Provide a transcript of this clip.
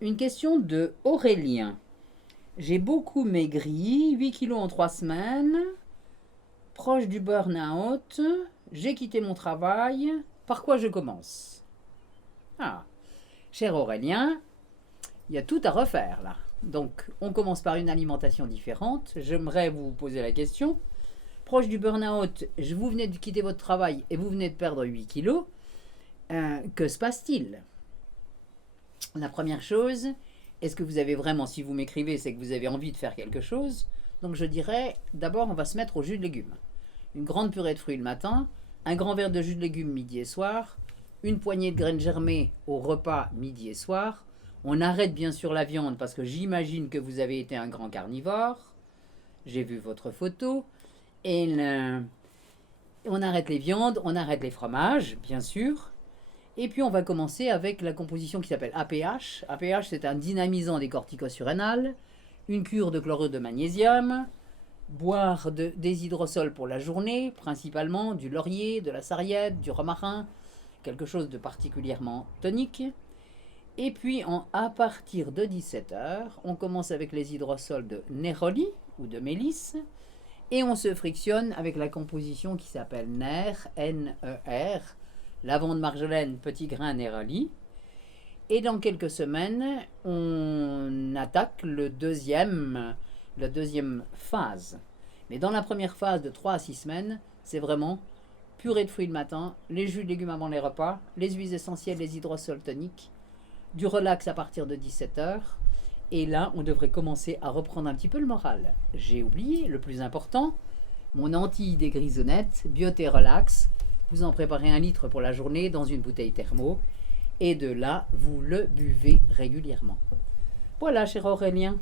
Une question de Aurélien. J'ai beaucoup maigri, 8 kilos en 3 semaines, proche du burn-out, j'ai quitté mon travail, par quoi je commence? Ah, cher Aurélien, il y a tout à refaire là. Donc, on commence par une alimentation différente. J'aimerais vous poser la question. Proche du burn-out, vous venez de quitter votre travail et vous venez de perdre 8 kilos. Que se passe-t-il? La première chose, est-ce que vous avez vraiment, si vous m'écrivez, c'est que vous avez envie de faire quelque chose? Donc je dirais, d'abord, on va se mettre au jus de légumes. Une grande purée de fruits le matin, un grand verre de jus de légumes midi et soir, une poignée de graines germées au repas midi et soir. On arrête bien sûr la viande parce que j'imagine que vous avez été un grand carnivore. J'ai vu votre photo. Et on arrête les viandes, on arrête les fromages, bien sûr. Et puis on va commencer avec la composition qui s'appelle APH. APH, c'est un dynamisant des corticosurrénales, une cure de chlorure de magnésium, boire des hydrosols pour la journée, principalement du laurier, de la sarriette, du romarin, quelque chose de particulièrement tonique. Et puis à partir de 17 heures, on commence avec les hydrosols de néroli ou de mélisse, et on se frictionne avec la composition qui s'appelle NER, N-E-R, lavande marjolaine, petit grain néroli. Et dans quelques semaines, on attaque la deuxième phase. Mais dans la première phase de 3 à 6 semaines, c'est vraiment purée de fruits le matin, les jus de légumes avant les repas, les huiles essentielles, les hydrosols toniques, du relax à partir de 17 heures. Et là, on devrait commencer à reprendre un petit peu le moral. J'ai oublié le plus important, mon anti-dégrisonnette, Bioté Relax. Vous en préparez 1 litre pour la journée dans une bouteille thermo. Et de là, vous le buvez régulièrement. Voilà, cher Aurélien.